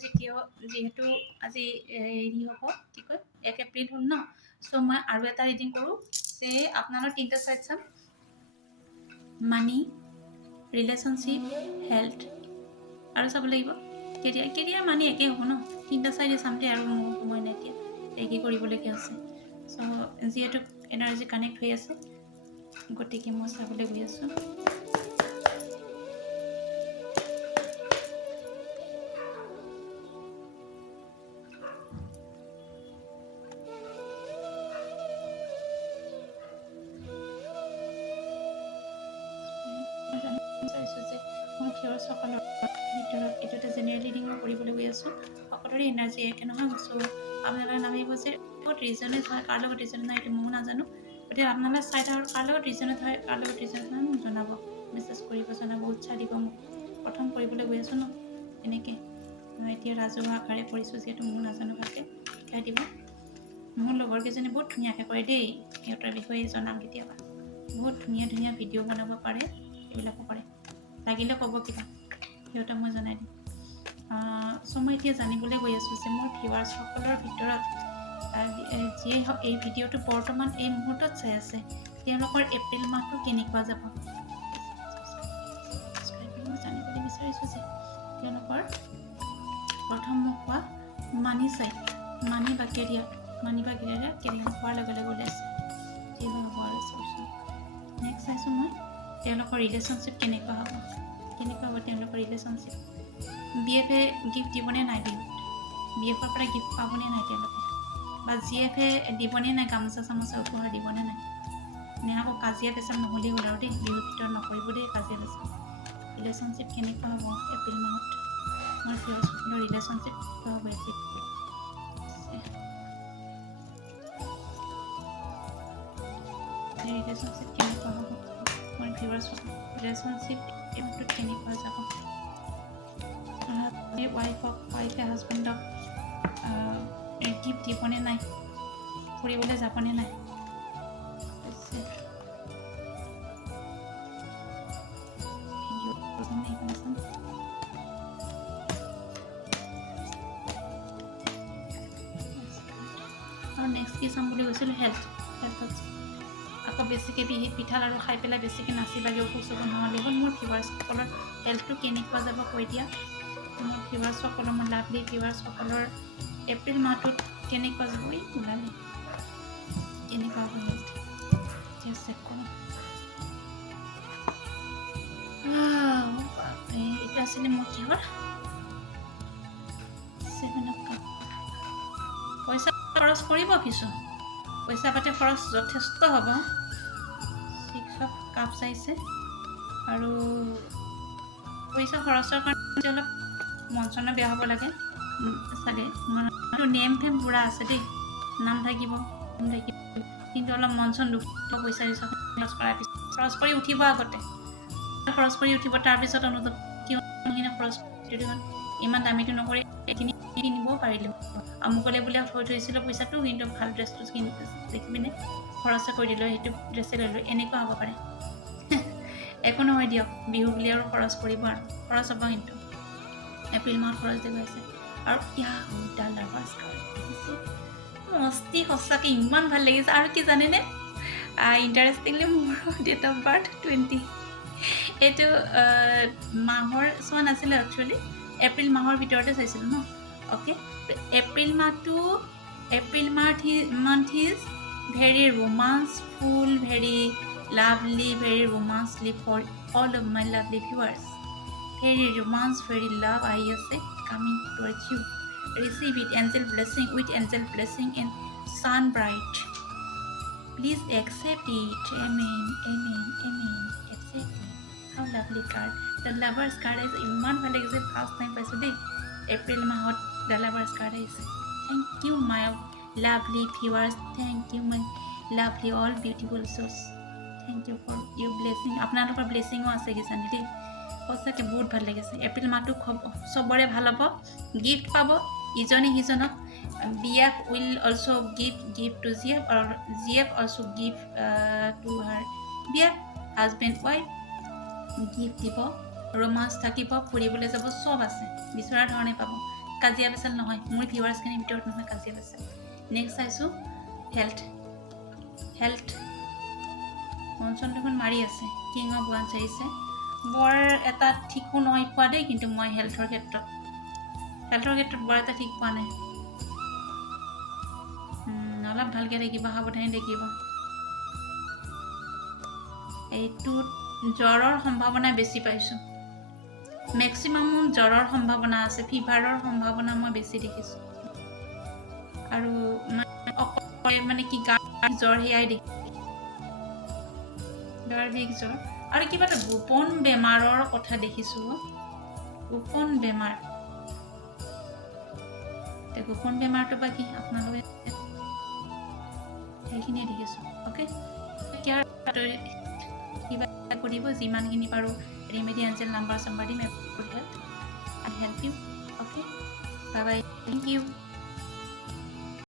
আজি যিহেতু আজি হেৰি হ'ব কি কয় 1 এপ্ৰিল হ'ল ন সো মই আৰু এটা ৰিডিং কৰোঁ যে আপোনালোকৰ তিনিটা চাইড চাম মানি ৰিলেশ্যনশ্বিপ হেল্থ আৰু চাব লাগিব কেৰিয়াৰ মানি একেই হ'ব ন তিনিটা চাইডে চামতে আৰু মোৰ সময় নাই এতিয়া একেই কৰিবলগীয়া আছে সো যিহেতু এনাৰ্জি কানেক্ট হৈ আছে গতিকে মই চাবলৈ গৈ আছোঁ সকলৰ ভিতৰত এইটো এটা জেনেৰেল ৰিডিং মই কৰিবলৈ গৈ আছোঁ সকলোৰে এনাৰ্জি একে নহয় চ' আপোনালোকে নামিব যে ক'ত ৰিজনেট হয় কাৰ লগত ৰিজনেট নহয় এইটো ময়ো নাজানো গতিকে আপোনালোকে চাই থাকক কাৰ লগত ৰিজনেট হয় কাৰ লগত ৰিজনেট নহয় মোক জনাব মেছেজ কৰিব জনাব উৎসাহ দিব মোক প্ৰথম কৰিবলৈ গৈ আছোঁ ন এনেকৈ মই এতিয়া ৰাজহুৱা আকাৰে কৰিছোঁ যিহেতু ময়ো নাজানো ভালকৈ শিকাই দিব মোৰ লগৰকেইজনী বহুত ধুনীয়াকৈ কৰে দেই সিহঁতৰ বিষয়ে জনাম কেতিয়াবা বহুত ধুনীয়া ধুনীয়া ভিডিঅ' বনাব পাৰে এইবিলাকো কৰে লাগিলে ক'ব কিবা সিহঁতক মই জনাই দিম চ' মই এতিয়া জানিবলৈ গৈ আছোঁ যে মোৰ ভিউৱাৰ্ছসকলৰ ভিতৰত যিয়ে হওক এই ভিডিঅ'টো বৰ্তমান এই মুহূৰ্তত চাই আছে তেওঁলোকৰ এপ্ৰিল মাহটো কেনেকুৱা যাব মই জানিবলৈ বিচাৰিছোঁ যে তেওঁলোকৰ প্ৰথম মোক কোৱা মানি চাই মানি বা কেৰিয়াৰ কেৰিয়াৰ হোৱাৰ লগে লগে ওলাইছে যি হয় হ'ব আৰু চাওকচোন নেক্সট চাইছোঁ মই তেওঁলোকৰ ৰিলেশ্যনশ্বিপ কেনেকুৱা হ'ব তেওঁলোকৰ ৰিলেশ্যনশ্বিপ BF-এ গিফ্ট দিবনে নাই BF-ৰ পৰা গিফ্ট পাবনে নাই তেওঁলোকে বা GF-এ দিবনে নাই গামোচা চামোচা উপহাৰ দিবনে নাই নে আকৌ কাজিয়া পেচাল নহ'লেই হ'ল আৰু দেই বিহুৰ ভিতৰত নকৰিব দেই কাজিয়া পেচাল ৰিলেশ্যনশ্বিপ কেনেকুৱা হ'ব এপ্ৰিল মাহত মোৰ ভিউৱাৰ্ছসকলৰ ৰিলেশ্যনশ্বিপ কেনেকুৱা হ'ব এপ্ৰিল ৰিলেশ্যনশ্বিপ কেনেকুৱা হ'ব মোৰ ভিউৱাৰ্ছসকলৰ ৰিলেশ্যনশ্বিপ এইটোত কেনেকুৱা যাব ৱাইফে হাজবেণ্ডক গিফ্ট দিবনে নাই ফুৰিবলৈ যাবনে নাই আৰু নেক্সট কি চাম বুলি কৈছিলোঁ হেল্থত আকৌ বেছিকৈ পিঠা লাড়ু খাই পেলাই বেছিকৈ নাচি বাগি অসুখ চসুখ নহ'লে হ'ল মোৰ ভিউৱাৰ্ছসকলৰ হেল্থটো কেনেকুৱা যাব কৈ দিয়া মোৰ ভিউৱাৰ্ছসকলৰ মোৰ লাভলি ভিউৱাৰ্ছসকলৰ এপ্ৰিল মাহটোত কেনেকুৱা যাব ওলালে কেনেকুৱা হ'ব হেল্থ এতিয়া চেক কৰোঁ এইটো আছিলে মোৰ কিহৰ 7 of Cups পইচা খৰচ কৰিব কিছু পইচা পাতি খৰচ যথেষ্ট হ'ব 6 of Cups আহিছে আৰু পইচা খৰচৰ কাৰণে অলপ মন চনো বেয়া হ'ব লাগে চাগে নেম ফেম পুৰা আছে দেই নাম থাকিব কিন্তু অলপ মন চন দুখ পইচা খৰচ কৰাৰ পিছত খৰচ কৰি উঠিব আগতে খৰচ কৰি উঠিব তাৰপিছত অনুভৱ কিয় খৰচ ইমান দামীটো নকৰি এইখিনি কিনিবও পাৰিলোঁ আমুকলে বোলে থৈ থৈছিলোঁ পইচাটো কিন্তু ভাল ড্ৰেছটো দেখি পিনে খৰচ কৰি দিলোঁ সেইটো ড্ৰেছে ল'লোঁ এনেকুৱা হ'ব পাৰে একো নহয় দিয়ক বিহু বুলি আৰু খৰচ কৰিব আৰু খৰচ হ'ব কিন্তু এপ্ৰিল মাহত খৰচ দিব আছে আৰু মস্তি সঁচাকৈ ইমান ভাল লাগিছে আৰু কি জানেনে ইণ্টাৰেষ্টিংলি মোৰ ডেট অফ বাৰ্থ 20 এইটো মাহৰ চোৱা নাছিলে একচুৱেলি এপ্ৰিল মাহৰ ভিতৰতে চাইছিলোঁ ন okay April month is very ৰোমাঞ্চফুল ভেৰি লাভলি ভেৰি ৰোমাঞ্চলি for all of my lovely viewers very romance very love আহি আছে coming towards you receive it angel blessing with angel blessing and sun bright please accept it amen accept it how lovely card the lovers card আহিছে ইমান ভাল লাগিছে first time পাইছোঁ দেই April মাহত the lovers card আহিছে thank you my lovely viewers thank you my lovely all beautiful church thank you for your blessing আপোনালোকৰ ব্লেছিঙো আছে কিজানি দেই সঁচাকৈ বহুত ভাল লাগিছে এপ্ৰিল মাহটো চবৰে ভাল হ'ব গিফ্ট পাব ইজনে সিজনক BF will also give gift to GF or GF also give to her BF husband wife gift দিব ৰোমাঞ্চ থাকিব ফুৰিবলৈ যাব চব আছে বিচৰা ধৰণে পাব কাজিয়া পেচাল নহয়, মোৰ ভিউৱাৰ্ছখিনিৰ ভিতৰত নহয় কাজিয়া পেচাল। নেক্সট চাইছোঁ হেল্থ মনচুন দেখোন মাৰি আছে, কিং অফ ওৱান্স আহিছে। বৰ এটা ঠিকো নহয় পোৱা দেই, কিন্তু মই হেল্থৰ ক্ষেত্ৰত বৰ এটা ঠিক পোৱা নাই। অলপ ভালকৈ দেখিব, সাৱধানে দেখিব। এইটোত জ্বৰৰ সম্ভাৱনা বেছি পাইছোঁ, মেক্সিমাম জ্বৰৰ সম্ভাৱনা আছে, ফিভাৰৰ সম্ভাৱনা মই বেছি দেখিছোঁ। আৰু মানে কি গা জ্বৰ সেয়াই দেখি, গাৰ বিষ জ্বৰ আৰু কিবা এটা গোপন বেমাৰৰ কথা দেখিছোঁ। গোপন বেমাৰ, গোপন বেমাৰটো বা কি আপোনালোকে সেইখিনিয়ে দেখিছোঁ। অ'কে, কিবা কৰিব, যিমানখিনি পাৰোঁ ৰেমেডি এঞ্জেল নাম্বাৰ দিম, help you. Okay, bye bye, thank U.